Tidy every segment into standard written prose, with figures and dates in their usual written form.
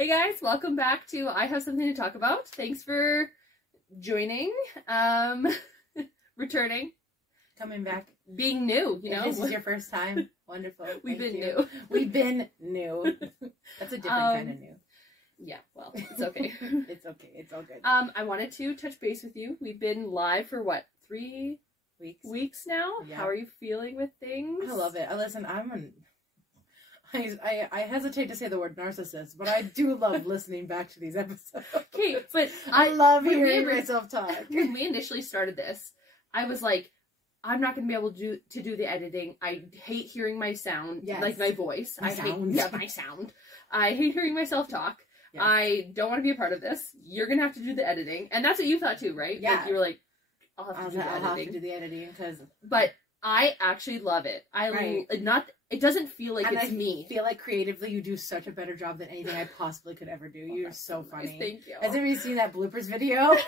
Hey guys, welcome back to I Have Something to Talk About. Thanks for joining, returning, coming back, being new, you know. If this is your first time, wonderful. We've been new. We've been new. That's a different kind of new. Yeah, well, it's okay. It's okay. It's all good. I wanted to touch base with you. We've been live for what, 3 weeks now? Yeah. How are you feeling with things? I love it. Listen, I hesitate to say the word narcissist, but I do love listening back to these episodes. Okay, but I love hearing myself talk. When we initially started this, I was like, I'm not going to be able to do the editing. I hate hearing my sound, like my voice. My sound. I hate hearing myself talk. Yes. I don't want to be a part of this. You're going to have to do the editing. And that's what you thought too, right? Yeah. Like, you were like, I'll have to do the editing. But I actually love it. It doesn't feel like it's me. I feel like creatively you do such a better job than anything I possibly could ever do. You're so funny. Nice. Thank you. Has anybody seen that bloopers video? I laughed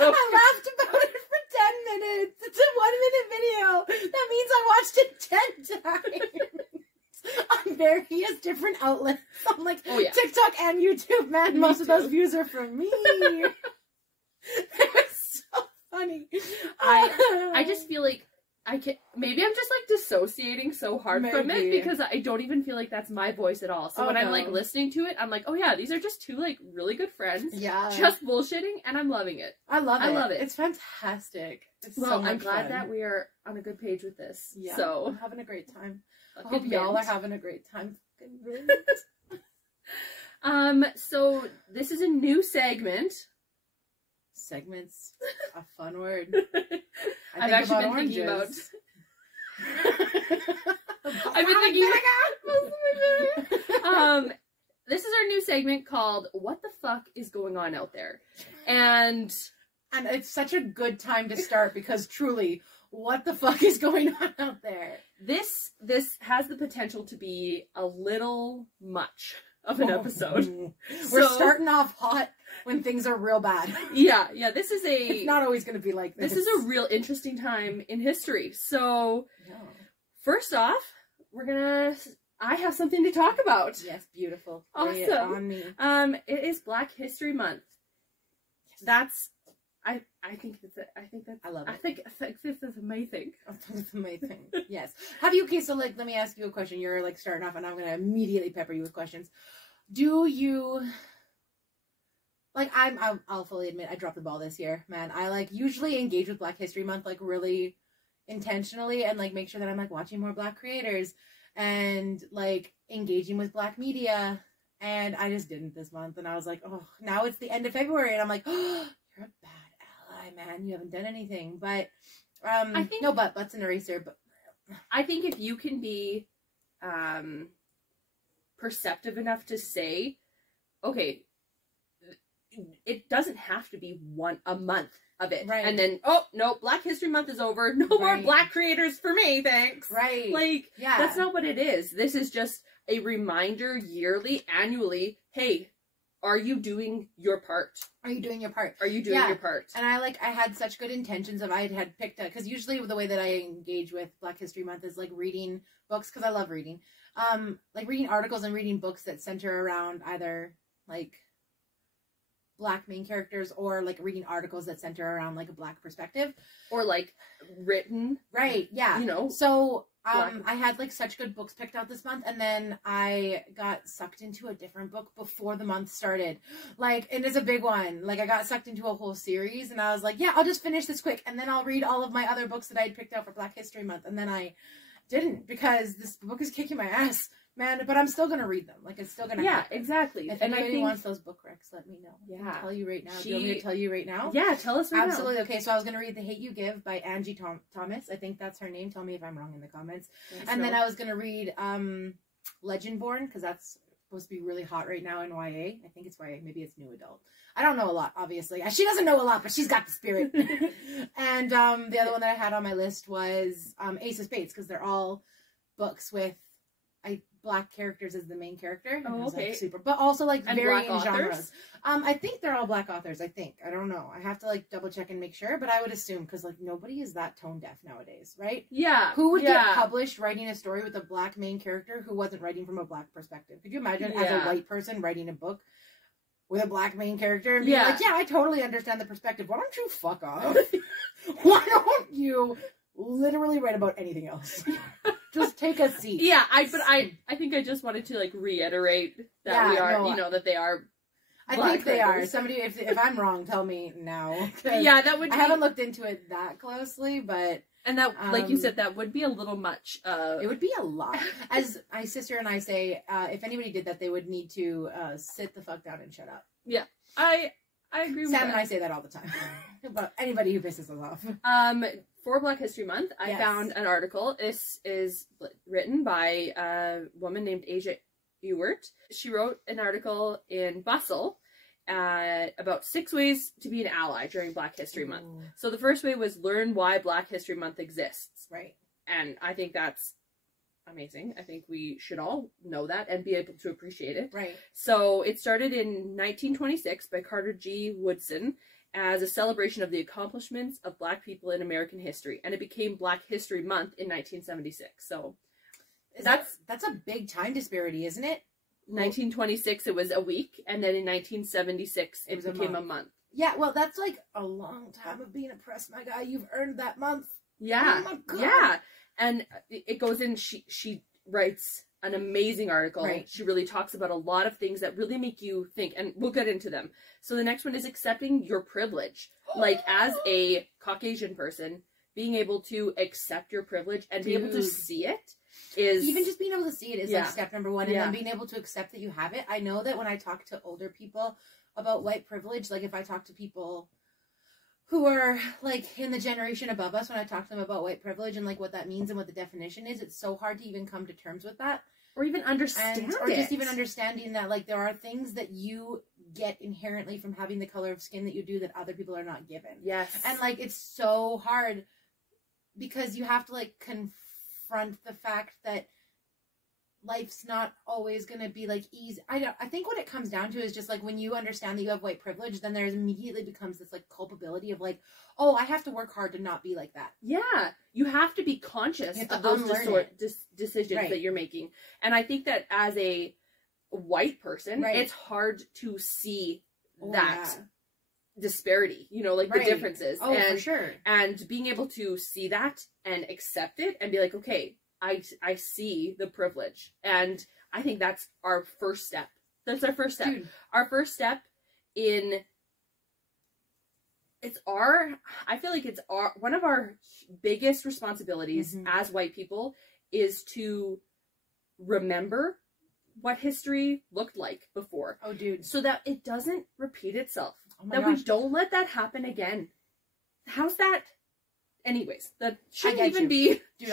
about it for 10 minutes. It's a 1-minute video. That means I watched it 10 times. On various different outlets. I'm like, TikTok and YouTube, man. Most of those views are from me. It was so funny. I just feel like maybe I'm just like dissociating so hard from it because I don't even feel like that's my voice at all. So when I'm like listening to it, I'm like, oh yeah, these are just two like really good friends. Yeah. Just bullshitting, and I'm loving it. I love it. It's fantastic. It's so much I'm glad fun. that we are on a good page with this. Yeah. So I'm having a great time. I hope y'all are having a great time. So this is a new segment. Segment's a fun word. I've actually been thinking about. I've been thinking about. This is our new segment called "What the Fuck is Going On Out There," and it's such a good time to start because truly, what the fuck is going on out there? This has the potential to be a little much of an episode. We're starting off hot when things are real bad. Yeah. This is it's not always going to be like this. This is a real interesting time in history. So, first off, I have something to talk about. Yes, beautiful. Awesome. On me. It is Black History Month. Yes. I think I love it. I think this is amazing. It's amazing. Yes. So let me ask you a question. You're like starting off and I'm going to immediately pepper you with questions. Do you I'll fully admit I dropped the ball this year, man. I usually engage with Black History Month really intentionally and make sure that I'm watching more Black creators and engaging with Black media, and I just didn't this month, and I was like, oh, now it's the end of February and I'm like, oh, you're a bad ally, man. You haven't done anything. But I think no but's an eraser, but I think if you can be perceptive enough to say, okay, it doesn't have to be a month of it. Right. And then, oh, no, Black History Month is over. No more Black creators for me, thanks. Right. That's not what it is. This is just a reminder annually, hey, are you doing your part? Are you doing your part? Are you doing your part? And I had such good intentions of I had picked up, because usually the way that I engage with Black History Month is reading books, because I love reading. Reading articles and reading books that center around either Black main characters or reading articles that center around a Black perspective or written. Right. Yeah. You know. So I had such good books picked out this month, and then I got sucked into a different book before the month started. And it's a big one. I got sucked into a whole series, and I was like, yeah, I'll just finish this quick, and then I'll read all of my other books that I had picked out for Black History Month. And then I didn't, because this book is kicking my ass, man. But I'm still gonna read them. It's still gonna happen. Yeah, exactly. If anybody wants those book recs, let me know. Yeah, I'll tell you right now. Do you want me to tell you right now? Yeah, tell us right now. Absolutely. Okay, so I was gonna read The Hate You Give by Angie Thomas. I think that's her name. Tell me if I'm wrong in the comments. Then I was gonna read Legendborn, because that's supposed to be really hot right now in YA. I think it's YA. Maybe it's new adult. I don't know a lot, obviously. She doesn't know a lot, but she's got the spirit. And the other one that I had on my list was Ace of Spades, because they're all books with black characters as the main character. Oh, okay. Like, super, but also like and varying black genres. I think they're all black authors. I don't know. I have to like double check and make sure, but I would assume because like nobody is that tone deaf nowadays, right? Yeah. Who would get published writing a story with a black main character who wasn't writing from a black perspective? Could you imagine as a white person writing a book with a black main character and being like, yeah, I totally understand the perspective. Why don't you fuck off? Why don't you literally write about anything else? Just take a seat. Yeah, I think I just wanted to like reiterate that we are, that they are. I think they are. Somebody, if I'm wrong, tell me now. Yeah, that would. I haven't looked into it that closely, but. And that, like you said, that would be a little much. It would be a lot. As my sister and I say, if anybody did that, they would need to sit the fuck down and shut up. Yeah, I agree with that. Sam and I say that all the time. About anybody who pisses us off. For Black History Month, I found an article. This is written by a woman named Asia Ewert. She wrote an article in Bustle about 6 ways to be an ally during Black History Month. So the first way was learn why Black History Month exists. Right. And I think that's amazing. I think we should all know that and be able to appreciate it. Right. So it started in 1926 by Carter G. Woodson as a celebration of the accomplishments of Black people in American history. And it became Black History Month in 1976. So that's a big time disparity, isn't it? 1926 it was a week, and then in 1976 it became a month. Yeah, well, that's like a long time of being oppressed, my guy. You've earned that month. Yeah. Oh my God. Yeah. And it goes in, she writes an amazing article. Right. She really talks about a lot of things that really make you think, and we'll get into them. So the next one is accepting your privilege. Like, as a Caucasian person, being able to accept your privilege and be able to see it is... Even just being able to see it is like step number one. And then being able to accept that you have it. I know that when I talk to older people about white privilege, like if I talk to people who are like in the generation above us, when I talk to them about white privilege and like what that means and what the definition is, it's so hard to even come to terms with that. Or even understand it. Or just even understanding that like there are things that you get inherently from having the color of skin that you do that other people are not given. Yes. And like it's so hard because you have to like confront the fact that life's not always going to be like easy. I think what it comes down to is just like when you understand that you have white privilege, then there immediately becomes this like culpability of like, oh, I have to work hard to not be like that. Yeah. You have to be conscious of those decisions that you're making. And I think that as a white person, it's hard to see that disparity, like the differences. Oh, for sure. And being able to see that and accept it and be like, okay, I see the privilege. And I think that's our first step. That's our first step. Dude. Our first step I feel like it's one of our biggest responsibilities as white people is to remember what history looked like before. Oh, dude. So that it doesn't repeat itself. Oh my that gosh. we don't let that happen again. How's that? Anyways, that shouldn't even be a thing. It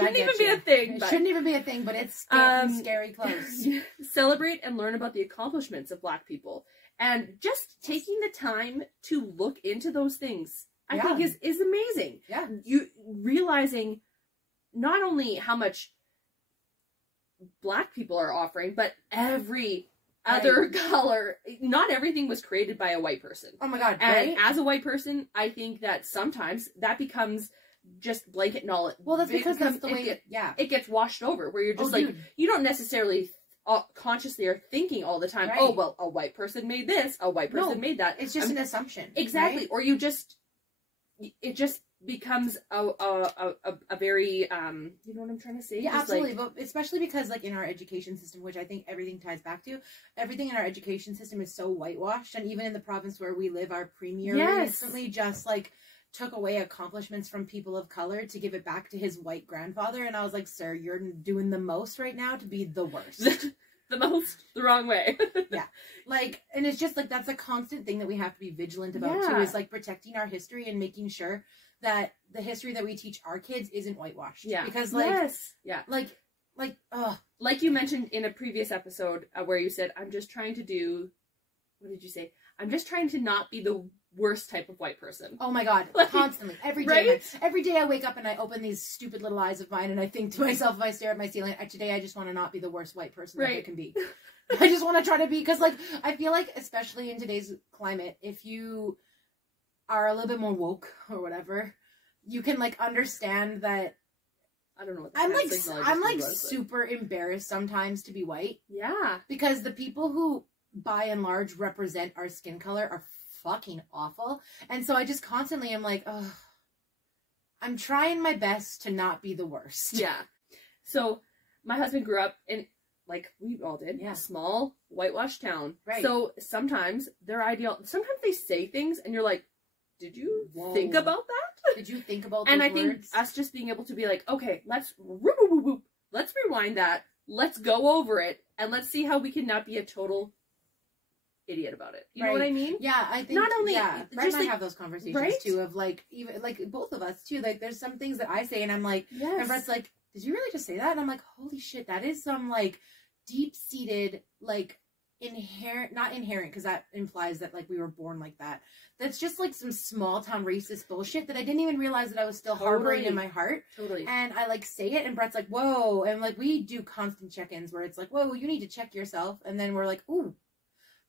shouldn't even be a thing, but it's getting scary close. Celebrate and learn about the accomplishments of Black people. And just taking the time to look into those things, I think is amazing. Yeah. You realizing not only how much Black people are offering, but every other color. Not everything was created by a white person. Oh my God. And as a white person, I think that sometimes that becomes just blanket knowledge. Well, that's because that's the way it gets washed over, where you're just you don't necessarily consciously are thinking all the time, oh, well, a white person made this, a white person made that. It's just an assumption. Exactly. Right? Or it just becomes a very, you know what I'm trying to say? Yeah, absolutely. But especially because like in our education system, which I think everything ties back to, everything in our education system is so whitewashed. And even in the province where we live, our premier recently just like took away accomplishments from people of color to give it back to his white grandfather. And I was like, sir, you're doing the most right now to be the worst. The wrong way. Yeah. Like, and it's just like, that's a constant thing that we have to be vigilant about too, is like protecting our history and making sure that the history that we teach our kids isn't whitewashed. Yeah. Because like, like you mentioned in a previous episode where you said, I'm just trying to do, what did you say? I'm just trying to not be the worst type of white person. Oh my God. Like, constantly. Every day. Right? Every day I wake up and I open these stupid little eyes of mine and I think to myself, if I stare at my ceiling, today I just want to not be the worst white person that I can be. I just want to try to be, because like, I feel like, especially in today's climate, if you are a little bit more woke or whatever, you can like understand that. I don't know what I'm like super embarrassed sometimes to be white. Yeah. Because the people who by and large represent our skin color are fucking awful. And so I just constantly am like, oh, I'm trying my best to not be the worst. Yeah. So my husband grew up in, like we all did, a small whitewashed town. Right. So sometimes sometimes they say things and you're like, did you think about that? Did you think about those words? And I think us just being able to be like, okay, let's rewind that. Let's go over it and let's see how we can not be a total idiot about it. You know what I mean? Yeah, I think not only Brett and I have those conversations too, of like, even like both of us too. Like there's some things that I say and I'm like, and Brett's like, did you really just say that? And I'm like, holy shit, that is some like deep seated like not inherent, because that implies that like we were born like that. That's just like some small town racist bullshit that I didn't even realize that I was still harboring in my heart. Totally. And I like say it and Brett's like, whoa. And like we do constant check-ins where it's like, whoa, you need to check yourself. And then we're like, ooh,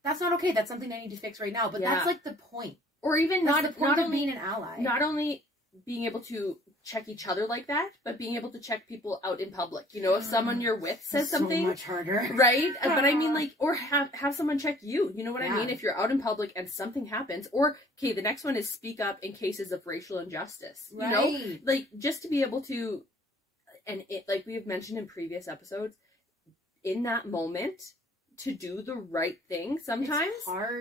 that's not okay. That's something I need to fix right now. But that's like the point. Or even not only being an ally. Not only being able to check each other like that, but being able to check people out in public. You know, if someone you're with says something, so much harder, right? But I mean, like, or have someone check you. You know what I mean? If you're out in public and something happens, or okay, the next one is speak up in cases of racial injustice. You know, like just to be able to, and it, like we have mentioned in previous episodes, in that moment, to do the right thing sometimes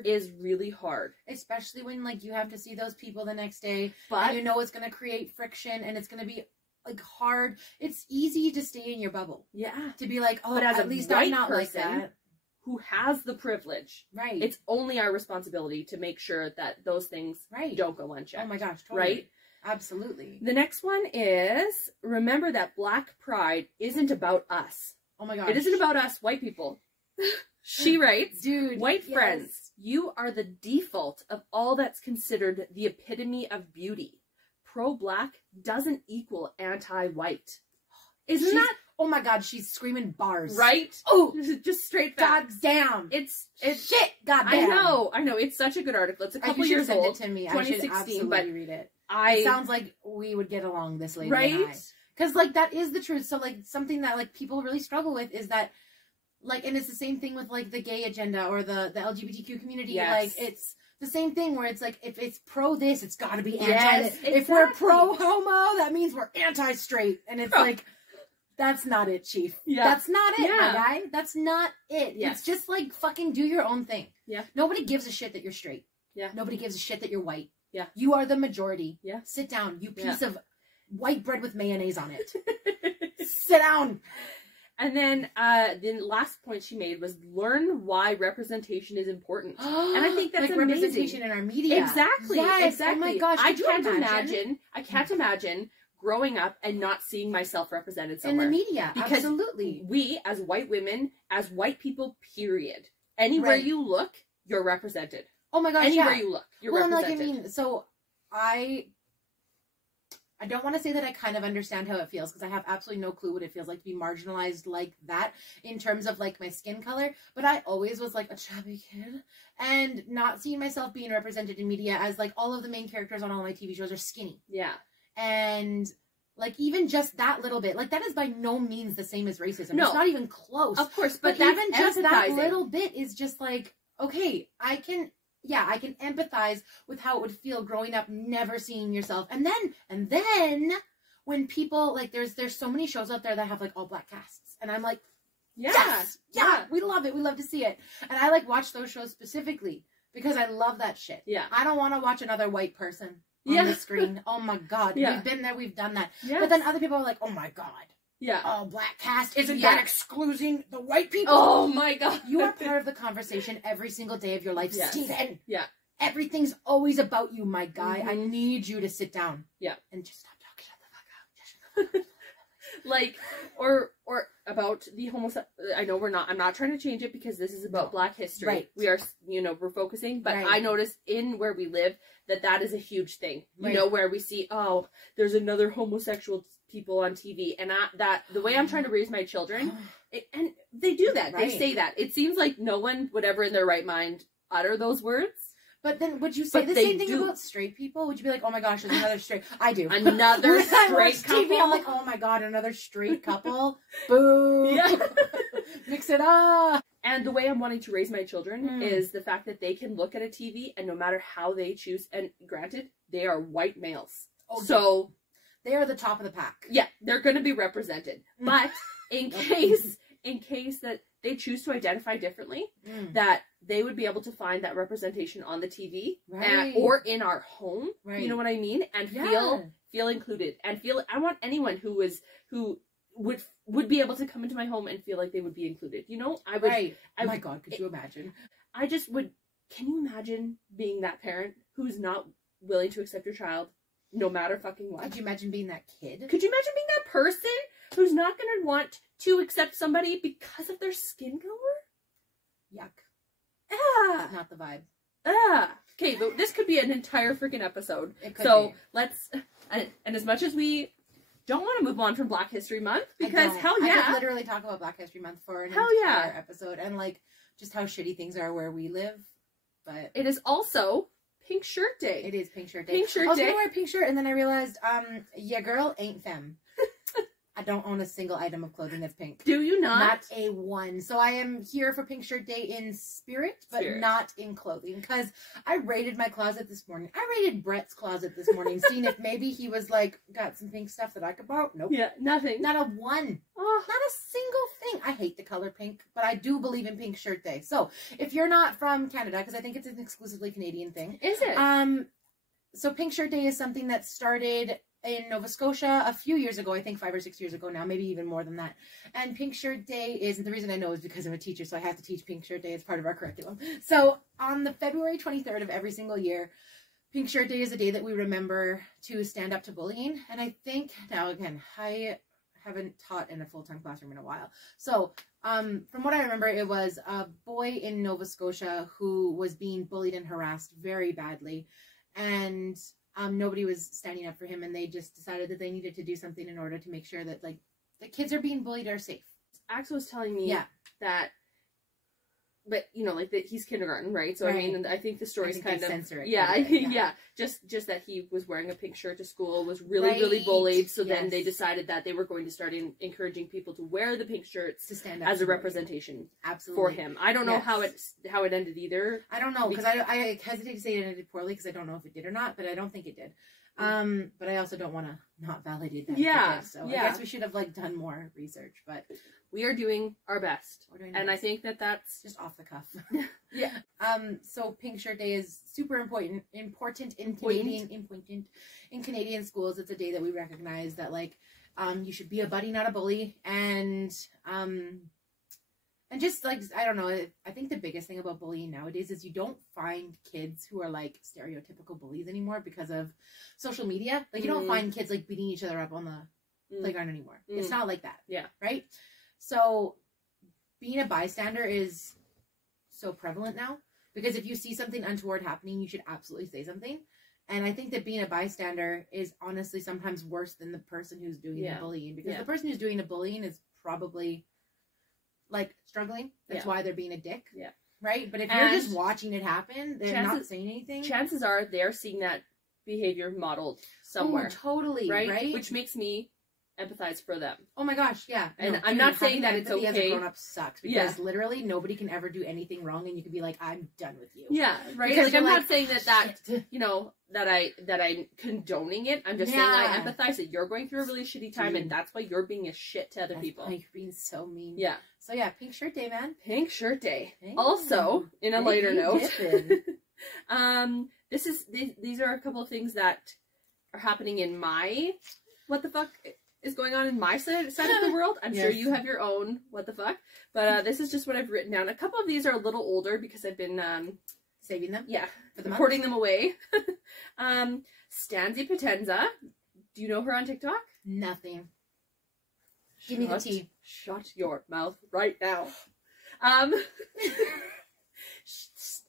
is really hard. Especially when like you have to see those people the next day, but you know it's going to create friction and it's going to be like hard. It's easy to stay in your bubble. Yeah. To be like, oh, but at least I'm not like that. Who has the privilege. Right. It's only our responsibility to make sure that those things don't go unchecked. Oh my gosh. Totally. Right? Absolutely. The next one is, remember that Black pride isn't about us. Oh my gosh. It isn't about us, white people. She writes, dude, white friends, you are the default of all that's considered the epitome of beauty. Pro-Black doesn't equal anti-white. Isn't that? Oh my God, she's screaming bars. Right? Oh, just straight facts. God damn. It's shit. God damn. I know. It's such a good article. It's a couple years old. Send it to me. 2016, I should absolutely read it. It sounds like we would get along, this lady and I. Because like that is the truth. So like something that like people really struggle with is that, like, and it's the same thing with like the gay agenda or the LGBTQ community. Like it's the same thing where it's like, if it's pro this, it's got to be anti this. If we're pro homo, that means we're anti straight. And it's like, that's not it, chief. That's not it, my guy. That's not it. It's just like fucking do your own thing. Nobody gives a shit that you're straight. Nobody gives a shit that you're white. You are the majority. Sit down, you piece of white bread with mayonnaise on it. Sit down. And then the last point she made was learn why representation is important. And I think that's like amazing. Representation in our media. Exactly. Exactly. Oh my gosh. I can't imagine growing up and not seeing myself represented somewhere. In the media. Because absolutely. We, as white women, as white people, period. Anywhere you look, you're represented. Oh my gosh. Anywhere you look, you're represented. Like, I mean, so I don't want to say that I kind of understand how it feels, because I have absolutely no clue what it feels like to be marginalized like that in terms of like my skin color. But I always was like a chubby kid, and not seeing myself being represented in media as like all of the main characters on all my TV shows are skinny. Yeah. And like even just that little bit, like that is by no means the same as racism. No. It's not even close. Of course, but even just that little bit is just like, okay, I can empathize with how it would feel growing up, never seeing yourself. And then when people, like, there's so many shows out there that have, like, all Black casts. And I'm like, yes, we love it. We love to see it. And I, like, watch those shows specifically because I love that shit. Yeah. I don't want to watch another white person on the screen. Oh, my God. We've been there. We've done that. Yes. But then other people are like, oh, my God. Yeah. Oh, Black cast. Isn't that excluding the white people? Oh my God. You are part of the conversation every single day of your life, Steven. Yeah. Everything's always about you, my guy. I need you to sit down. Yeah. And just stop talking. Shut the fuck up. Like, or about the I know I'm not trying to change it because this is about Black history. Right. We are, we're focusing, but I noticed in where we live that is a huge thing. You know, where we see, oh, there's another homosexual people on TV, and that the way I'm trying to raise my children, and they do that. They say that. It seems like no one would ever in their right mind utter those words. But then would you say the same thing about straight people? Would you be like, oh my gosh, there's another straight... I do. Another straight couple? TV, I'm like, oh my god, another straight couple? Boo! Yeah. Mix it up! And the way I'm wanting to raise my children is the fact that they can look at a TV and no matter how they choose, and granted, they are white males. Oh, so... They are the top of the pack. Yeah, they're going to be represented. But in case that they choose to identify differently, that they would be able to find that representation on the TV or in our home. Right. You know what I mean? And feel included and feel. I want anyone who would be able to come into my home and feel like they would be included. You know, I would. Right. Oh my God, could you imagine? I just would. Can you imagine being that parent who's not willing to accept your child, no matter fucking what? Could you imagine being that kid? Could you imagine being that person who's not going to want to accept somebody because of their skin color? Yuck. Ah. Not the vibe. Ah. Okay, but this could be an entire freaking episode. It could be. Let's, and as much as we don't want to move on from Black History Month, because hell yeah. I could literally talk about Black History Month for an entire episode, and like, just how shitty things are where we live, but... It is also Pink Shirt Day. It is Pink Shirt Day. Pink Shirt Day. I was gonna wear a pink shirt, and then I realized, yeah, girl, ain't femme. I don't own a single item of clothing that's pink. Do you not? Not a one. So I am here for Pink Shirt Day in spirit, but not in clothing. Because I raided my closet this morning. I raided Brett's closet this morning, seeing if maybe he was like, got some pink stuff that I could borrow. Nope. Yeah, nothing. Not a one. Oh. Not a single thing. I hate the color pink, but I do believe in Pink Shirt Day. So if you're not from Canada, because I think it's an exclusively Canadian thing. Is it? So Pink Shirt Day is something that started in Nova Scotia a few years ago, I think 5 or 6 years ago now, maybe even more than that. And Pink Shirt Day is, and the reason I know is because I'm a teacher, so I have to teach Pink Shirt Day as part of our curriculum. So on the February 23rd of every single year, Pink Shirt Day is a day that we remember to stand up to bullying. And I think, now again, I haven't taught in a full-time classroom in a while. So from what I remember, it was a boy in Nova Scotia who was being bullied and harassed very badly. And nobody was standing up for him, and they just decided that they needed to do something in order to make sure that, like, the kids are being bullied are safe. Axel was telling me that, but, you know, like, that he's kindergarten, right? So, I mean, I think the story's kind of... censor it. Yeah, Just that he was wearing a pink shirt to school, was really bullied, so then they decided that they were going to start encouraging people to wear the pink shirts to stand up as a representation for him. I don't know how it ended either. I don't know, because I hesitate to say it ended poorly, because I don't know if it did or not, but I don't think it did. But I also don't want to not validate that. So I guess we should have, like, done more research, but... We are doing our best. I think that that's... Just off the cuff. So Pink Shirt Day is super important in Canadian schools. It's a day that we recognize that, like, you should be a buddy, not a bully. And just, like, I don't know, I think the biggest thing about bullying nowadays is you don't find kids who are, like, stereotypical bullies anymore because of social media. Like, you don't find kids, like, beating each other up on the playground anymore. It's not like that. Yeah. Right? So being a bystander is so prevalent now, because if you see something untoward happening, you should absolutely say something. And I think that being a bystander is honestly sometimes worse than the person who's doing the bullying, because the person who's doing the bullying is probably, like, struggling. That's why they're being a dick. Yeah. Right? But if you're just watching it happen, they're not saying anything. Chances are they're seeing that behavior modeled somewhere. Oh, totally. Right? Which makes me empathize for them. Oh my gosh, yeah. And I'm not saying that it's okay. As a grown-up sucks, because literally nobody can ever do anything wrong, and you can be like, I'm done with you. Yeah, right. Because like, I'm not saying that you know, that I'm condoning it. I'm just saying I empathize that you're going through a really shitty time, and that's why you're being a shit to other people. You're being so mean. Yeah. So yeah, Pink Shirt Day, man. Pink Shirt Day. Also, in a lighter note, these are a couple of things that are happening in my what the fuck is going on in my side of the world. I'm sure you have your own what the fuck, but this is just what I've written down. A couple of these are a little older because I've been saving them. Yeah, for the recording them away. Stanzi Potenza. Do you know her on TikTok? Nothing. Give me the tea. Shut your mouth right now.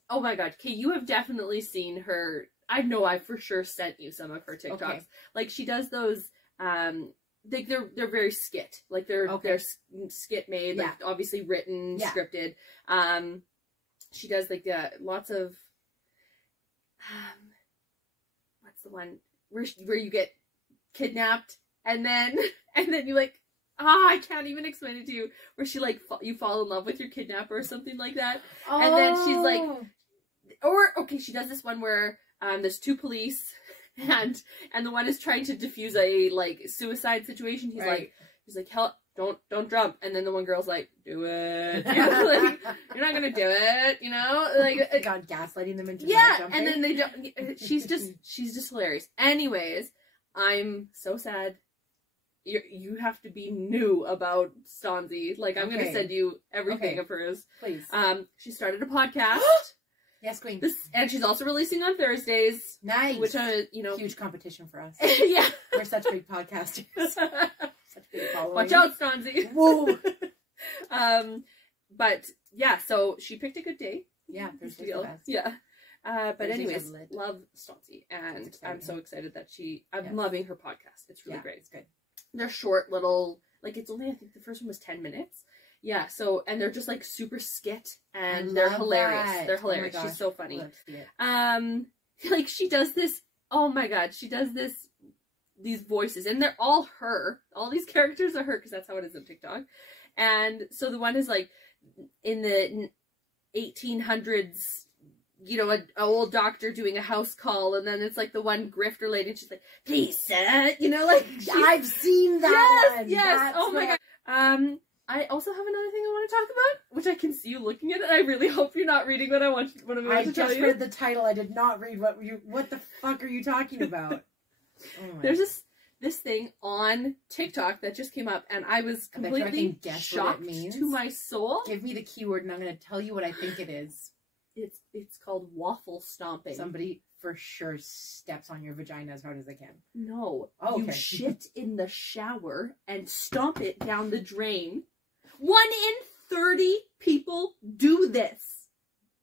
Oh my god. Okay, you have definitely seen her. I know I for sure sent you some of her TikToks. Okay. Like she does those they're very skit. Like they're skit made, like obviously written, scripted. She does like lots of what's the one where you get kidnapped and then you like I can't even explain it to you, where she like you fall in love with your kidnapper or something like that. Oh. And then she's like she does this one where there's two police and the one is trying to defuse a like suicide situation. He's like help, don't jump, and then the one girl's like, do it. You know, like, you're not gonna do it, you know, like God, gaslighting them into and then they don't. She's just hilarious. Anyways, I'm so sad. You have to be new about Stanzi. Like I'm gonna send you everything of hers, please. She started a podcast. Yes, queen. And she's also releasing on Thursdays. Nice. Which huge competition for us. Yeah, we're such big podcasters. Such big following. Watch out, Stanzi. Whoa. But yeah, so she picked a good day. Yeah, Thursday's the best. Yeah. But anyways, love Stanzi, and I'm so excited that I'm loving her podcast. It's really great. It's good. They're short little, like it's only, I think the first one was 10 minutes. Yeah, so, and they're just like super skit and they're hilarious. That. They're hilarious. Oh, she's so funny. Like she does this, oh my god, she does these voices and they're all her. All these characters are her because that's how it is on TikTok. And so the one is like in the 1800s, you know, an old doctor doing a house call, and then it's like the one grifter lady, and she's like, please, sir, you know, like I've seen that one. Yes, that's oh my god. I also have another thing I want to talk about, which I can see you looking at it. I really hope you're not reading what I'm about to tell you. I just read the title. I did not read what the fuck are you talking about? There's this thing on TikTok that just came up, and I was completely shocked to my soul. Give me the keyword, and I'm going to tell you what I think it is. It's called waffle stomping. Somebody for sure steps on your vagina as hard as they can. No. Oh, okay. You shit in the shower and stomp it down the drain. 1 in 30 people do this.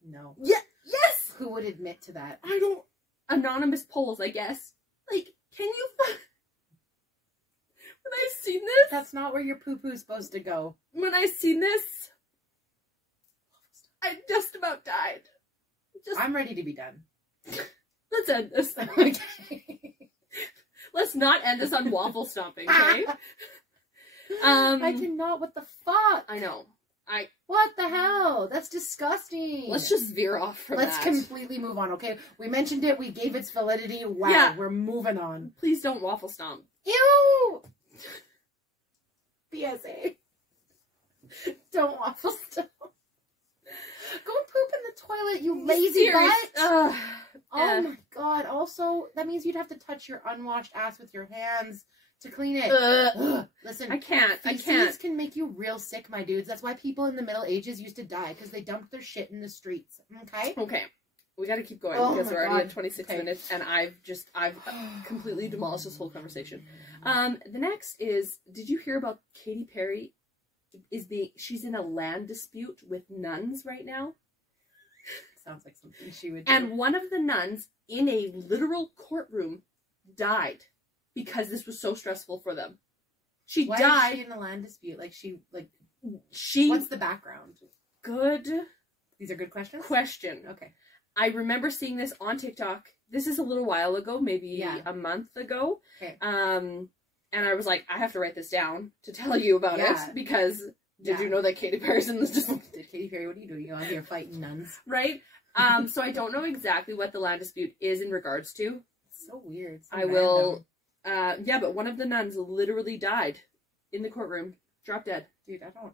No. Yeah. Yes. Who would admit to that? I don't. Anonymous polls, I guess. Like, can you? When I've seen this, that's not where your poo-poo's supposed to go. When I've seen this, I just about died. I'm ready to be done. Let's end this. Okay. Let's not end this on waffle stomping, okay? I cannot. What the fuck? I know. What the hell? That's disgusting. Let's just veer off from that. Let's completely move on, okay? We mentioned it. We gave its validity. Wow. Yeah. We're moving on. Please don't waffle stomp. Ew! PSA. Don't waffle stomp. Go and poop in the toilet, you lazy butt. Oh my god. Also, that means you'd have to touch your unwashed ass with your hands to clean it. Listen, I can't. Feces can make you real sick, my dudes. That's why people in the Middle Ages used to die, because they dumped their shit in the streets. Okay? Okay. We gotta keep going because we're already at 26 minutes, and I've completely demolished this whole conversation. The next is, did you hear about Katy Perry? She's in a land dispute with nuns right now. Sounds like something she would do. And one of the nuns in a literal courtroom died because this was so stressful for them. Why died. Is she in a land dispute? What's the background? Good. These are good questions? Question. Okay. I remember seeing this on TikTok. This is a little while ago, maybe a month ago. Okay. And I was like, I have to write this down to tell you about it, because did you know that Katy Perry's in this? Did Katy Perry, what are you doing? You're out here fighting nuns. Right? So I don't know exactly what the land dispute is in regards to. It's so weird. So will, but one of the nuns literally died in the courtroom. Dropped dead. Dude, I don't.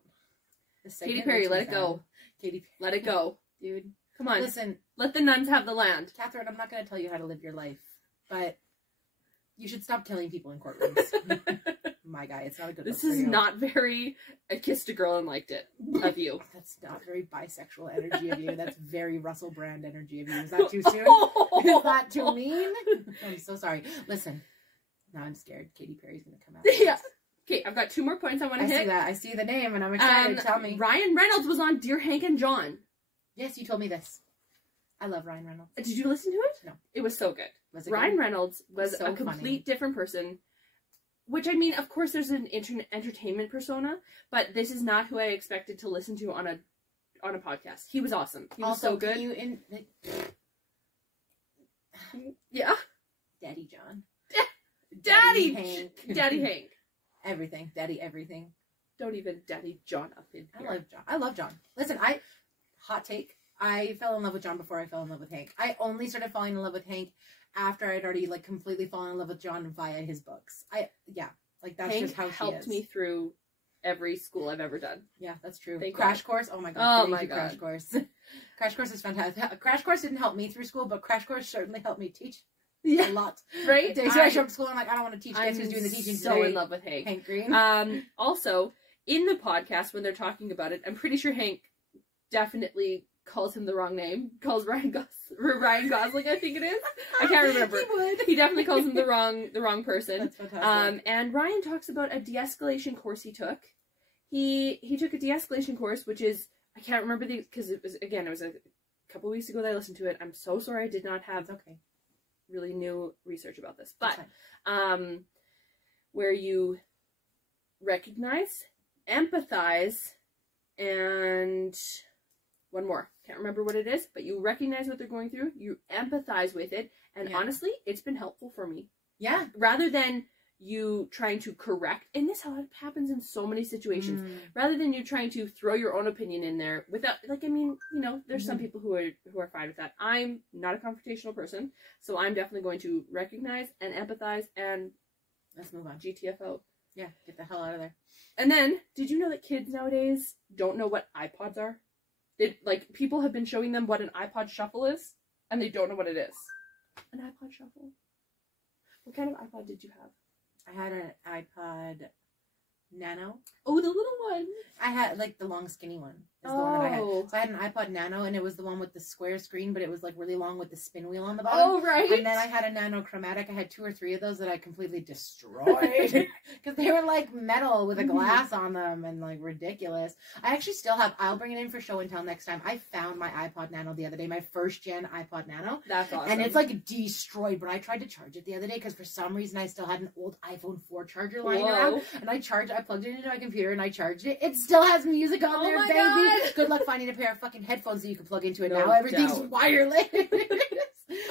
Katy Perry, let it go. Katy Perry. Let it go. Dude. Come on. Listen. Let the nuns have the land. Catherine, I'm not going to tell you how to live your life, but you should stop killing people in courtrooms. My guy, it's not a good look for you. This is not very, I kissed a girl and liked it of you. That's not very bisexual energy of you. That's very Russell Brand energy of you. Is that too soon? Is that too mean? I'm so sorry. Listen, now I'm scared. Katy Perry's going to come out. Yeah. Okay, I've got 2 more points I want to hit. I see that. I see the name and I'm excited. Tell me. Ryan Reynolds was on Dear Hank and John. Yes, you told me this. I love Ryan Reynolds. Did you listen to it? No. It was so good. Was it Ryan good? Reynolds was So a complete funny. different person. Which, I mean, of course there's an entertainment persona, but this is not who I expected to listen to on a podcast. He was awesome. He was also, so good. Yeah. Daddy John. Daddy Hank. Daddy Hank. Everything. Daddy everything. Don't even Daddy John up in here. I love John. I love John. Listen, hot take. I fell in love with John before I fell in love with Hank. I only started falling in love with Hank after I'd already like completely fallen in love with John via his books. That's Hank just how he helped me through every school I've ever done. Yeah, that's true. Thank Crash God. Course. Oh my God. Oh my God. Crash Course. Crash Course is fantastic. Crash Course didn't help me through school, but Crash Course certainly helped me teach. Yeah. A lot. Right? Days I show up to school, I'm like, I don't want to teach. Guess I'm who's doing the teaching so today? in love with Hank. Hank Green. Also, in the podcast when they're talking about it, I'm pretty sure Hank definitely calls him the wrong name. Calls Ryan Gosling, I think it is. I can't remember. He would. He definitely calls him the wrong person. That's fantastic. And Ryan talks about a de-escalation course he took. He took a de-escalation course, which is, I can't remember because it was a couple weeks ago that I listened to it. I'm so sorry I did not have really new research about this. But where you recognize, empathize, and one more. Can't remember what it is, but you recognize what they're going through, you empathize with it, and honestly, it's been helpful for me. Yeah. Rather than you trying to correct, and this happens in so many situations, rather than you trying to throw your own opinion in there without, like, I mean, you know, there's some people who are fine with that. I'm not a confrontational person, so I'm definitely going to recognize and empathize and let's move on. GTFO. Yeah, get the hell out of there. And then, did you know that kids nowadays don't know what iPods are? People have been showing them what an iPod Shuffle is, and they don't know what it is. An iPod Shuffle? What kind of iPod did you have? I had an iPod Nano. Oh, the little one. I had, like, the long skinny one. Is the one that I had. So I had an iPod Nano, and it was the one with the square screen, but it was, like, really long with the spin wheel on the bottom. Oh, right. And then I had a Nano Chromatic. I had 2 or 3 of those that I completely destroyed. Because they were, like, metal with a glass on them and, like, ridiculous. I actually still have, I'll bring it in for show and tell next time. I found my iPod Nano the other day, my first gen iPod Nano. That's awesome. And it's, like, destroyed, but I tried to charge it the other day because for some reason I still had an old iPhone 4 charger lying around. And I plugged it into my computer and I charged it. It still has music on there, baby. God. Good luck finding a pair of fucking headphones that you can plug into it. Now everything's wireless.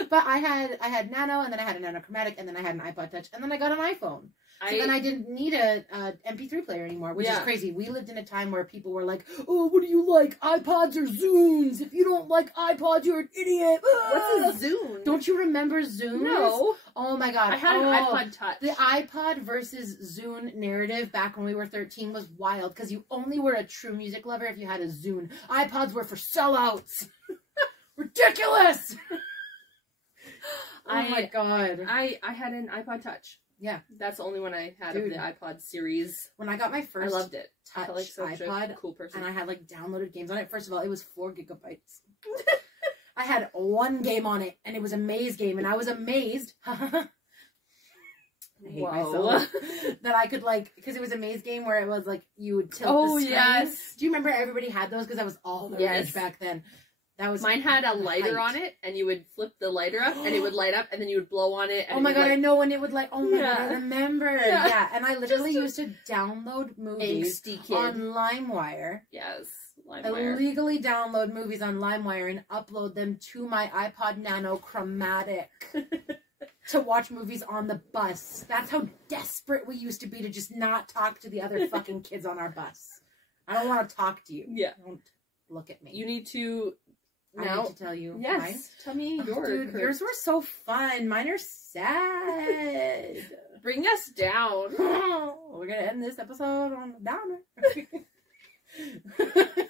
But I had Nano, and then I had a Nano Chromatic, and then I had an iPod Touch, and then I got an iPhone. So then I didn't need a MP3 player anymore, which is crazy. We lived in a time where people were like, oh, what do you like? iPods or Zunes? If you don't like iPods, you're an idiot. What's a Zune? Don't you remember Zunes? No. Oh my God. I had an iPod Touch. The iPod versus Zune narrative back when we were 13 was wild, because you only were a true music lover if you had a Zune. iPods were for sellouts. Ridiculous! Oh my God. I had an iPod Touch. Yeah. That's the only one I had of the iPod series. When I got my first I loved it. Touch iPod, cool person. and I had, like, downloaded games on it. First of all, it was 4 gigabytes. I had 1 game on it, and it was a maze game, and I was amazed. I hate myself. That I could, like, because it was a maze game where it was, like, you would tilt the screen. Yes. Do you remember everybody had those? Because that was all the rage back then. That was mine had a lighter on it, and you would flip the lighter up, and it would light up, and then you would blow on it. And oh my God, I know when it would like. Oh my God, I remember. Yeah. Yeah, and I literally used to download movies on LimeWire. Yes, LimeWire. Illegally download movies on LimeWire and upload them to my iPod Nano Chromatic to watch movies on the bus. That's how desperate we used to be to just not talk to the other fucking kids on our bus. I don't want to talk to you. Yeah, don't look at me. You need to. I need to tell you. Yes. Mine? Tell me yours. Dude, yours were so fun. Mine are sad. Bring us down. We're going to end this episode on a downer.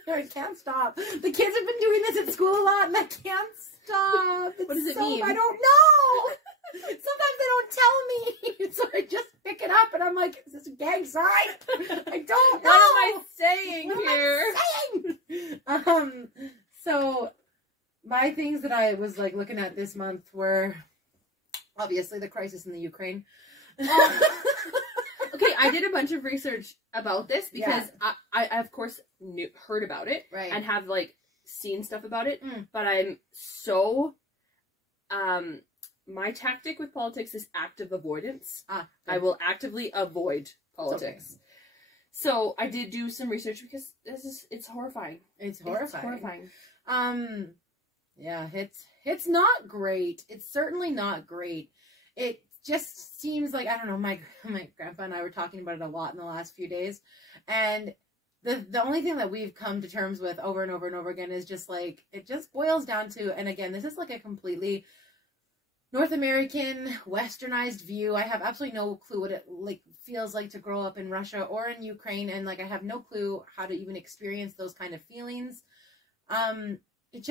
I can't stop. The kids have been doing this at school a lot, and I can't stop. What does it mean? I don't know. Sometimes they don't tell me. So I just pick it up, and I'm like, is this a gang sign? I don't know. What am I saying here? So my things that I was like looking at this month were obviously the crisis in the Ukraine. Okay, I did a bunch of research about this because I of course heard about it and have like seen stuff about it, but I'm so my tactic with politics is active avoidance. I will actively avoid politics. Okay. So I did do some research because it's horrifying. It's horrifying. It's horrifying. Yeah, it's not great. It's certainly not great. It just seems like, I don't know, my grandpa and I were talking about it a lot in the last few days, and the only thing that we've come to terms with over and over and over again is just like, it just boils down to, and again, this is like a completely North American westernized view. I have absolutely no clue what it like feels like to grow up in Russia or in Ukraine, and like I have no clue how to even experience those kind of feelings. It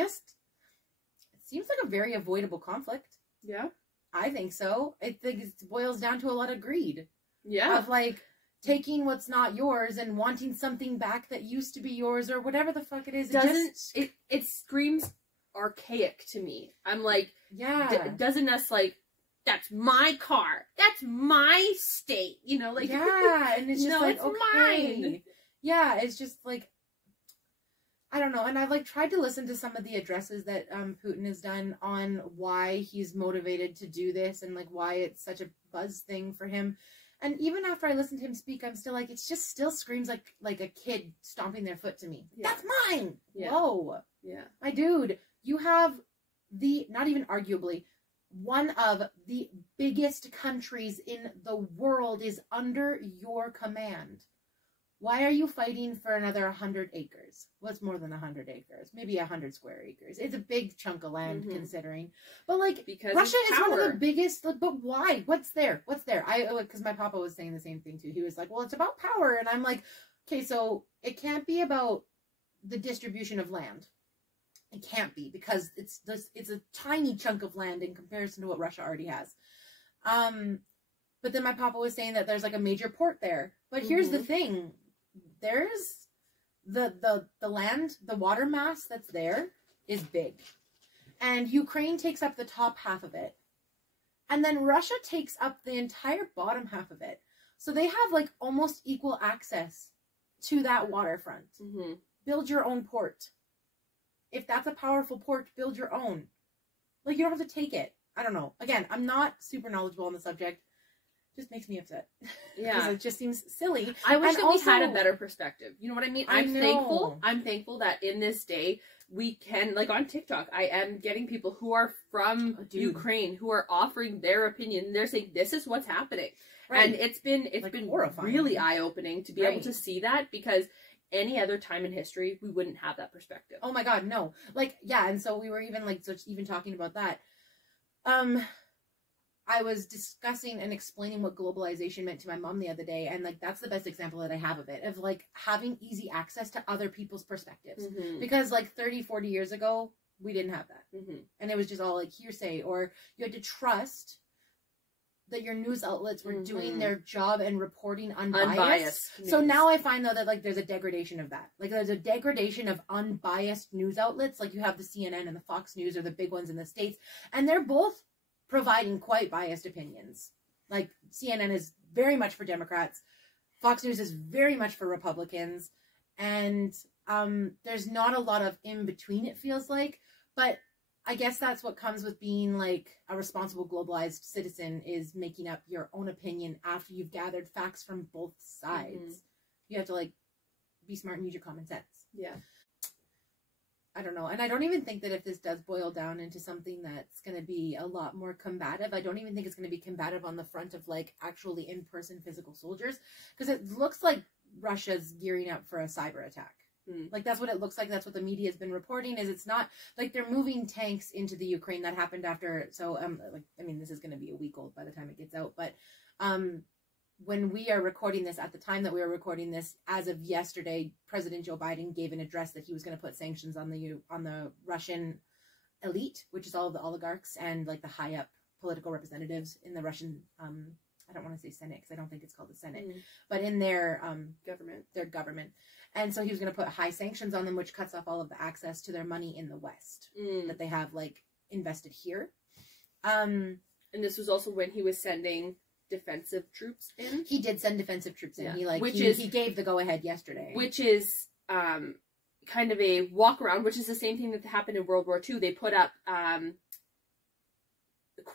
seems like a very avoidable conflict. Yeah, I think so. I think it boils down to a lot of greed. Yeah, of like taking what's not yours and wanting something back that used to be yours or whatever the fuck it is. It screams archaic to me. I'm like, doesn't us like, that's my car, that's my state, you know, like, and it's just no, like, it's okay. mine. Yeah, it's just like, I don't know. And I've like tried to listen to some of the addresses that Putin has done on why he's motivated to do this and like why it's such a buzz thing for him. And even after I listen to him speak, I'm still like, it just still screams like a kid stomping their foot to me. Yeah. That's mine. Yeah. Whoa. Yeah. My dude, you have not even arguably, one of the biggest countries in the world is under your command. Why are you fighting for another 100 acres? What's more than 100 acres? Maybe 100 square acres. It's a big chunk of land considering. But like, because Russia is one of the biggest, but why? What's there? Because my papa was saying the same thing too. He was like, well, it's about power. And I'm like, okay, so it can't be about the distribution of land. It can't be, because it's a tiny chunk of land in comparison to what Russia already has. But then my papa was saying that there's like a major port there. But here's the thing. There's the land, the water mass that's there is big. And Ukraine takes up the top half of it. And then Russia takes up the entire bottom half of it. So they have like almost equal access to that waterfront. Build your own port. If that's a powerful port, build your own. Like, you don't have to take it. I don't know. Again, I'm not super knowledgeable on the subject. Just makes me upset. Yeah. Because it just seems silly. I wish that we had a better perspective. You know what I mean? I'm thankful that in this day we can, like on TikTok, I am getting people who are from Ukraine who are offering their opinion. They're saying this is what's happening. Right. And it's been horrifying. Really eye-opening to be able to see that, because any other time in history we wouldn't have that perspective. Oh my god, no. Like, yeah, and so we were even like even talking about that. I was discussing and explaining what globalization meant to my mom the other day, and like that's the best example that I have of it, of like having easy access to other people's perspectives. Because like 30, 40 years ago, we didn't have that. And it was just all like hearsay, or you had to trust that your news outlets were doing their job and reporting unbiased. So now I find though that like there's a degradation of that. Like there's a degradation of unbiased news outlets. Like you have the CNN and the Fox News are the big ones in the States, and they're both providing quite biased opinions. Like CNN is very much for Democrats, Fox News is very much for Republicans, and there's not a lot of in between, it feels like. But I guess that's what comes with being like a responsible globalized citizen, is making up your own opinion after you've gathered facts from both sides. You have to like be smart and use your common sense. Yeah. I don't know. And I don't even think that if this does boil down into something that's going to be a lot more combative, I don't even think it's going to be combative on the front of like actually in-person physical soldiers, because it looks like Russia's gearing up for a cyber attack. Like that's what it looks like. That's what the media has been reporting, is it's not like they're moving tanks into the Ukraine. That happened after. So like, I mean, this is going to be a week old by the time it gets out, but when we are recording this, at the time that we are recording this, as of yesterday, President Joe Biden gave an address that he was going to put sanctions on the Russian elite, which is all of the oligarchs and like the high up political representatives in the Russian, I don't want to say Senate because I don't think it's called the Senate, but in their government. And so he was going to put high sanctions on them, which cuts off all of the access to their money in the West that they have like invested here. And this was also when he was sending defensive troops in. He did send defensive troops in. Yeah. He gave the go-ahead yesterday. Which is kind of a walk-around, which is the same thing that happened in World War II. They put up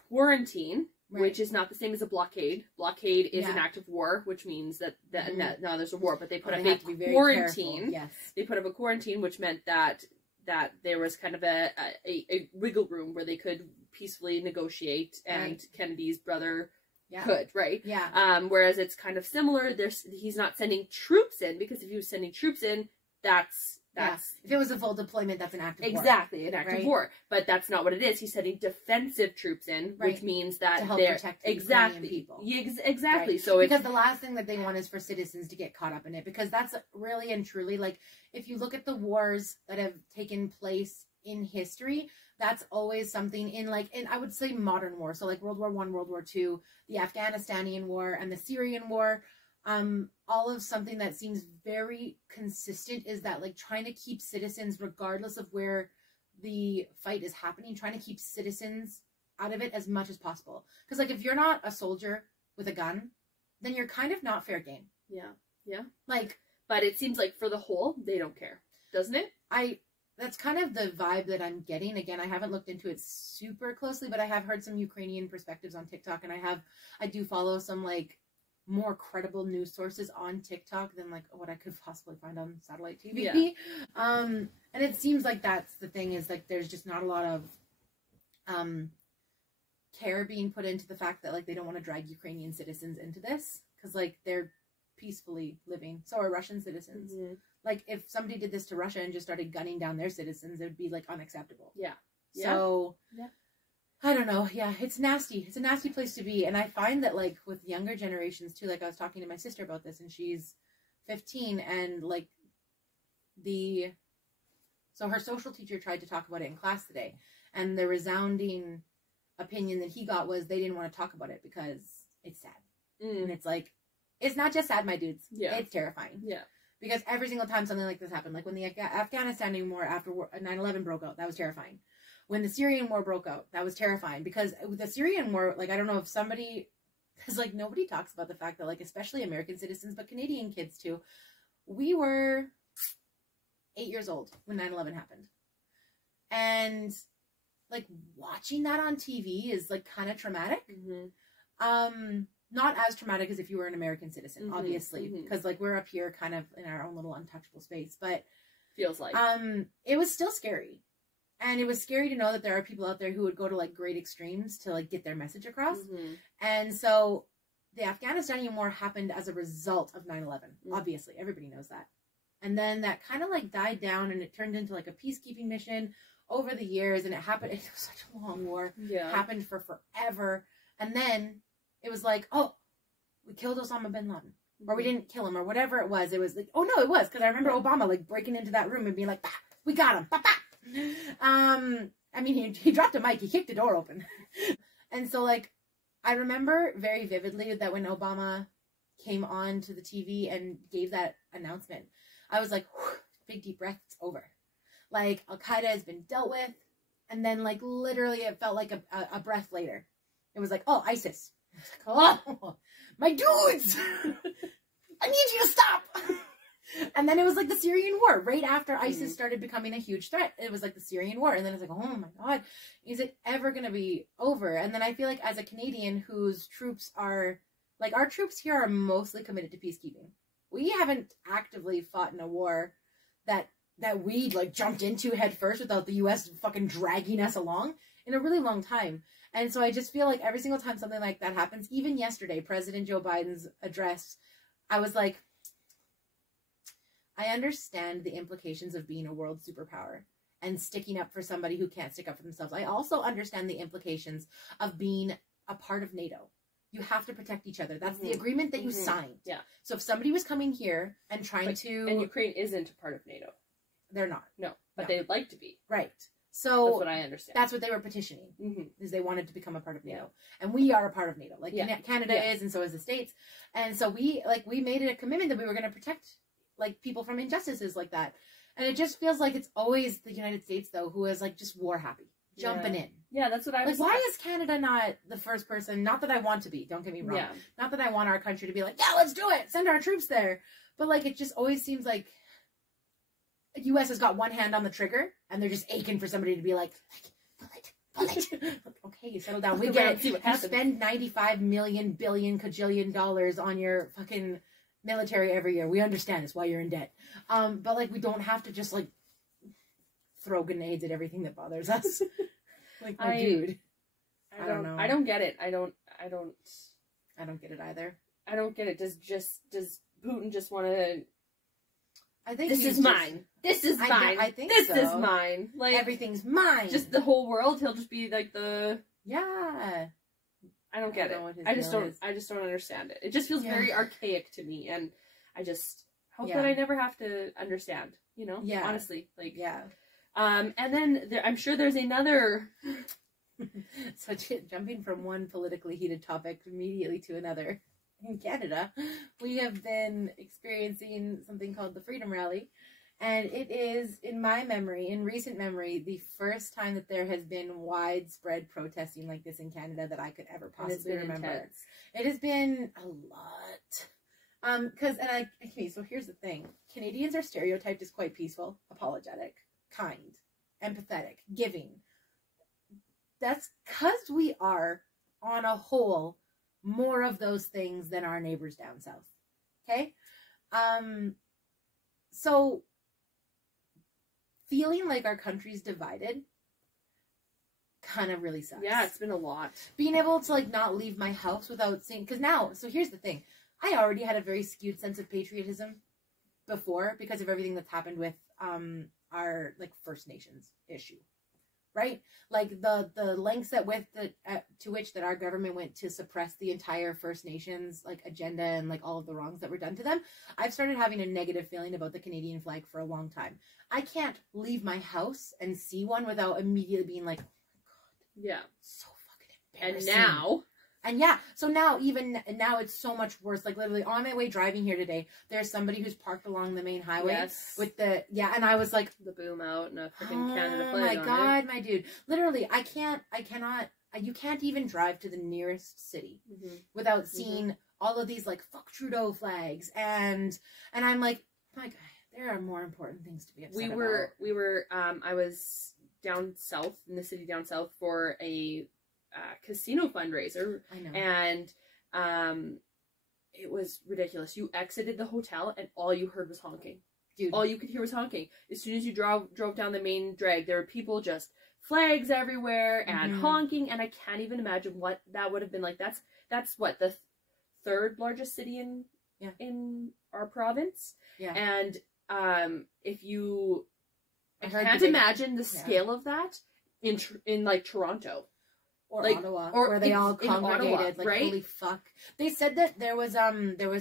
quarantine, right, which is not the same as a blockade. Blockade is an act of war, which means that now there's a war, but they put up a quarantine. Yes. They put up a quarantine, which meant that there was kind of a wiggle room where they could peacefully negotiate, and Kennedy's brother could, right? Yeah. Whereas it's kind of similar. He's not sending troops in, because if he was sending troops in, that's if it was a full deployment, that's an act of war. Exactly, an act of war. But that's not what it is. He's sending defensive troops in, which means that to help protect the people. Exactly. Right. So because the last thing that they want is for citizens to get caught up in it, because that's really and truly, like, if you look at the wars that have taken place in history, that's always something in I would say modern war. So like World War I, World War II, the Afghanistanian war, and the Syrian war. All of something that seems very consistent is that, like, trying to keep citizens, regardless of where the fight is happening, trying to keep citizens out of it as much as possible. Because, like, if you're not a soldier with a gun, then you're kind of not fair game. Yeah. Yeah. Like, but it seems like for the whole, they don't care, doesn't it? That's kind of the vibe that I'm getting. Again, I haven't looked into it super closely, but I have heard some Ukrainian perspectives on TikTok, and I do follow some, like, more credible news sources on TikTok than like what I could possibly find on satellite TV. Yeah. And it seems like that's the thing, is like there's just not a lot of care being put into the fact that, like, they don't want to drag Ukrainian citizens into this, because, like, they're peacefully living. So are Russian citizens. Mm-hmm. Like, if somebody did this to Russia and just started gunning down their citizens, it would be, like, unacceptable. Yeah. So I don't know. Yeah, it's nasty. It's a nasty place to be. And I find that, like, with younger generations too, like, I was talking to my sister about this, and she's 15, and like so her social teacher tried to talk about it in class today, and the resounding opinion that he got was they didn't want to talk about it because it's sad. And it's like, it's not just sad, my dudes. Yeah. It's terrifying. Yeah. Because every single time something like this happened, like when the Afghanistan war after 9/11 broke out, that was terrifying. When the Syrian war broke out, that was terrifying, because the Syrian war, like, I don't know if somebody, because, like, nobody talks about the fact that, like, especially American citizens, but Canadian kids too, we were 8 years old when 9/11 happened. And, like, watching that on TV is, like, kind of traumatic. Mm-hmm. Not as traumatic as if you were an American citizen, obviously, because, like, we're up here kind of in our own little untouchable space, but feels like it was still scary. And it was scary to know that there are people out there who would go to, like, great extremes to, like, get their message across. Mm-hmm. And so the Afghanistanian war happened as a result of 9/11. Obviously, everybody knows that. And then that kind of, like, died down, and it turned into, like, a peacekeeping mission over the years. And it happened. It was such a long war. Yeah. It happened for forever. And then it was like, oh, we killed Osama bin Laden. Or we didn't kill him, or whatever it was. It was like, oh, no, it was. Because I remember Obama, like, breaking into that room and being like, bah, we got him. Bah, bah. I mean, he dropped a mic, he kicked the door open. And so, like, I remember very vividly that when Obama came on to the TV and gave that announcement, I was like, big deep breath, it's over. Like, Al-Qaeda has been dealt with. And then, like, literally it felt like a breath later. It was like, oh, ISIS. I was like, oh, my dudes, I need you to stop. And then it was like the Syrian war, right after ISIS started becoming a huge threat. It was like the Syrian war. And then it's like, oh my God, is it ever going to be over? And then I feel like as a Canadian whose troops are, like, our troops here are mostly committed to peacekeeping. We haven't actively fought in a war that we, like, jumped into head first without the U.S. fucking dragging us along in a really long time. And so I just feel like every single time something like that happens, even yesterday, President Joe Biden's address, I was like, I understand the implications of being a world superpower and sticking up for somebody who can't stick up for themselves. I also understand the implications of being a part of NATO. You have to protect each other. That's the agreement that you signed. Yeah. So if somebody was coming here and trying to... And Ukraine isn't a part of NATO. They're not. No. But they'd like to be. Right. So that's what I understand. That's what they were petitioning, is they wanted to become a part of NATO. And we are a part of NATO. Like, Canada is, and so is the States. And so we made it a commitment that we were going to protect, like, people from injustices like that. And it just feels like it's always the United States, though, who is, like, just war happy. jumping in. Yeah, that's what I was like. Why is Canada not the first person? Not that I want to be. Don't get me wrong. Yeah. Not that I want our country to be like, yeah, let's do it. Send our troops there. But like, it just always seems like the U.S. has got one hand on the trigger, and they're just aching for somebody to be like, pull it. Okay, settle down. We get it. You spend $95 million billion cajillion dollars on your fucking military every year. We understand. It's why you're in debt. But like, we don't have to just like throw grenades at everything that bothers us. Like, dude. I don't know. I don't get it. I don't get it either. I don't get it. Does Putin just want to? I think this is mine. This is mine. I think this is mine. Like, everything's mine. Just the whole world. He'll just be like the. Yeah. I don't get it. I just don't understand it. It just feels very archaic to me, and I just hope that I never have to understand. You know. Yeah. Honestly, like. Yeah. And then I'm sure there's another. So jumping from one politically heated topic immediately to another, in Canada, we have been experiencing something called the Freedom Rally, and it is, in recent memory, the first time that there has been widespread protesting like this in Canada that I could ever possibly remember. Intense. It has been a lot. So here's the thing: Canadians are stereotyped as quite peaceful, apologetic, kind, empathetic, giving. That's because we are, on a whole, more of those things than our neighbors down south. Okay? So, feeling like our country's divided kind of really sucks. Yeah, it's been a lot. Being able to, like, not leave my house without seeing... Because now, so here's the thing. I already had a very skewed sense of patriotism before because of everything that's happened with our, like, First Nations issue. Right? Like, the lengths to which that our government went to suppress the entire First Nations, like, agenda and, like, all of the wrongs that were done to them. I've started having a negative feeling about the Canadian flag for a long time. I can't leave my house and see one without immediately being like, oh my God. Yeah. So fucking embarrassing. So now it's so much worse. Like, literally on my way driving here today, there's somebody who's parked along the main highway with and I was like, the boom out and a freaking Canada flag. Oh my God, my dude. Literally, you can't even drive to the nearest city without seeing all of these like fuck Trudeau flags and I'm like, my God, there are more important things to be upset about. I was down south in the city down south for a casino fundraiser. I know. And it was ridiculous. You exited the hotel and all you heard was honking. Dude. All you could hear was honking. As soon as you drove down the main drag, there were people just flags everywhere and honking, and I can't even imagine what that would have been like. That's what, the third largest city in our province. Yeah. And I can't imagine the scale of that in like Toronto. Or like, Ottawa, where they all congregated, Ottawa, like, right? Holy fuck. They said that there was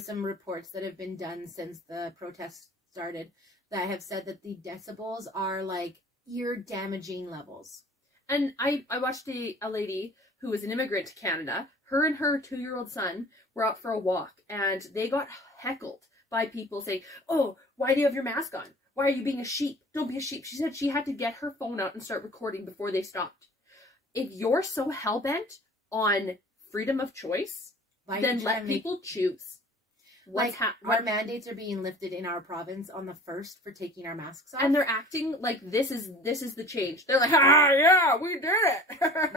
some reports that have been done since the protests started that have said that the decibels are, like, ear-damaging levels. And I watched a lady who was an immigrant to Canada. Her and her 2-year-old son were out for a walk, and they got heckled by people saying, oh, why do you have your mask on? Why are you being a sheep? Don't be a sheep. She said she had to get her phone out and start recording before they stopped. If you're so hell-bent on freedom of choice, then let people choose. Our mandates are being lifted in our province on the 1st for taking our masks off. And they're acting like this is the change. They're like, ah, yeah, we did it.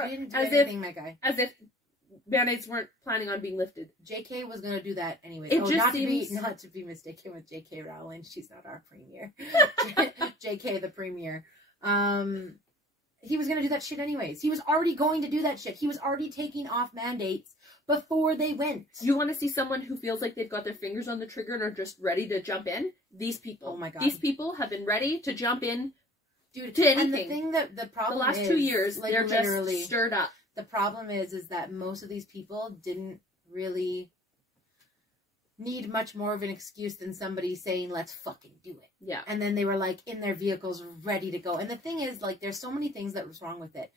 We didn't do anything, my guy. As if mandates weren't planning on being lifted. JK was going to do that anyway. Not to be mistaken with JK Rowling. She's not our premier. JK the premier. He was going to do that shit anyways. He was already going to do that shit. He was already taking off mandates before they went. You want to see someone who feels like they've got their fingers on the trigger and are just ready to jump in? These people. Oh my God. These people have been ready to jump in to anything. And the thing the problem the last 2 years, like, they're just stirred up. The problem is that most of these people didn't really need much more of an excuse than somebody saying, let's fucking do it. Yeah. And then they were, like, in their vehicles ready to go. And the thing is, like, there's so many things that was wrong with it.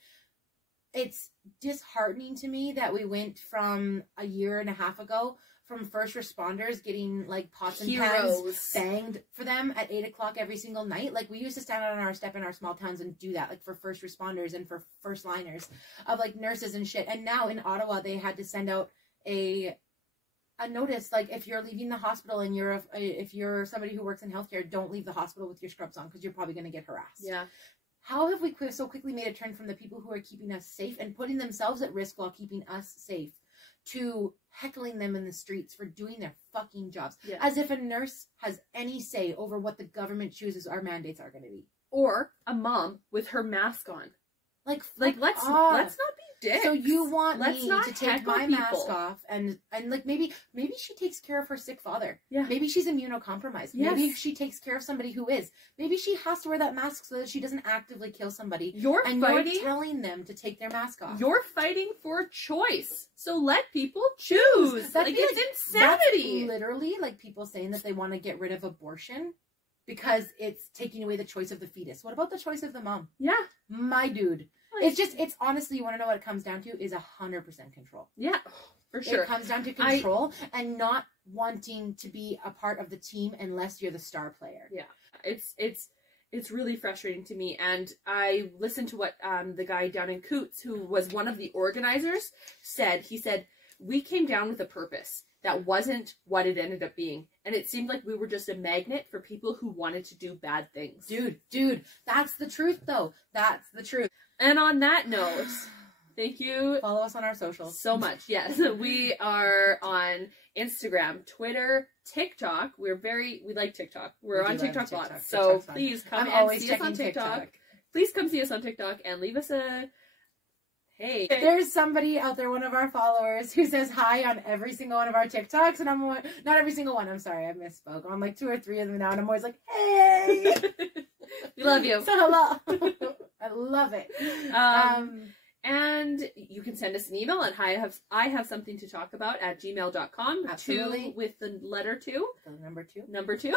It's disheartening to me that we went from a year and a half ago from first responders getting like pots and pans banged for them at 8 o'clock every single night. Like we used to stand out on our step in our small towns and do that, like for first responders and for first liners of like nurses and shit. And now in Ottawa, they had to send out a notice, like if you're leaving the hospital and if you're somebody who works in healthcare, don't leave the hospital with your scrubs on because you're probably going to get harassed. Yeah. How have we so quickly made a turn from the people who are keeping us safe and putting themselves at risk while keeping us safe to heckling them in the streets for doing their fucking jobs? Yeah. As if a nurse has any say over what the government chooses our mandates are going to be. Or a mom with her mask on. Like let's not be dicks. So you want me to take my mask off and like maybe she takes care of her sick father. Yeah. Maybe she's immunocompromised. Yes. Maybe she takes care of somebody who is. Maybe she has to wear that mask so that she doesn't actively kill somebody. You're telling them to take their mask off. You're fighting for choice. So let people choose. It's insanity. That's literally like people saying that they want to get rid of abortion because it's taking away the choice of the fetus. What about the choice of the mom? Yeah. My dude. Like, it's honestly, you want to know what it comes down to is 100% control. Yeah, for sure. It comes down to control and not wanting to be a part of the team unless you're the star player. Yeah. It's really frustrating to me. And I listened to what the guy down in Coots, who was one of the organizers, said. He said, we came down with a purpose. That wasn't what it ended up being. And it seemed like we were just a magnet for people who wanted to do bad things. Dude, that's the truth, though. That's the truth. And on that note, thank you. Follow us on our socials. So much. Yes. We are on Instagram, Twitter, TikTok. We like TikTok. We're on TikTok a lot. So please come and see us on TikTok. Please come see us on TikTok and leave us a... Hey. There's somebody out there, one of our followers, who says hi on every single one of our TikToks, and I'm not every single one. I'm sorry, I misspoke. On like 2 or 3 of them now, and I'm always like, hey, we love you. So hello, I love it. And you can send us an email at I have something to talk about @gmail.com. Absolutely. 2 with the letter 2. The number 2. Number 2.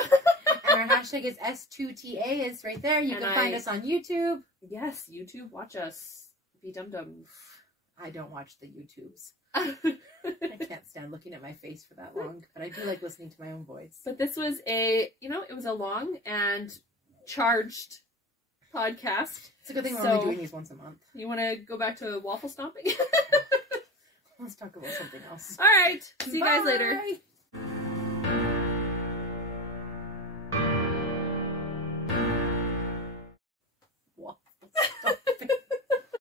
And our hashtag is S2TA. Is right there. You can find us on YouTube. Yes, YouTube. Watch us. Be dum-dum. I don't watch the YouTubes. I can't stand looking at my face for that long, but I do like listening to my own voice. But this was it was a long and charged podcast. It's a good thing we're only doing these once a month. You want to go back to waffle stomping? Let's talk about something else. All right. See you guys later.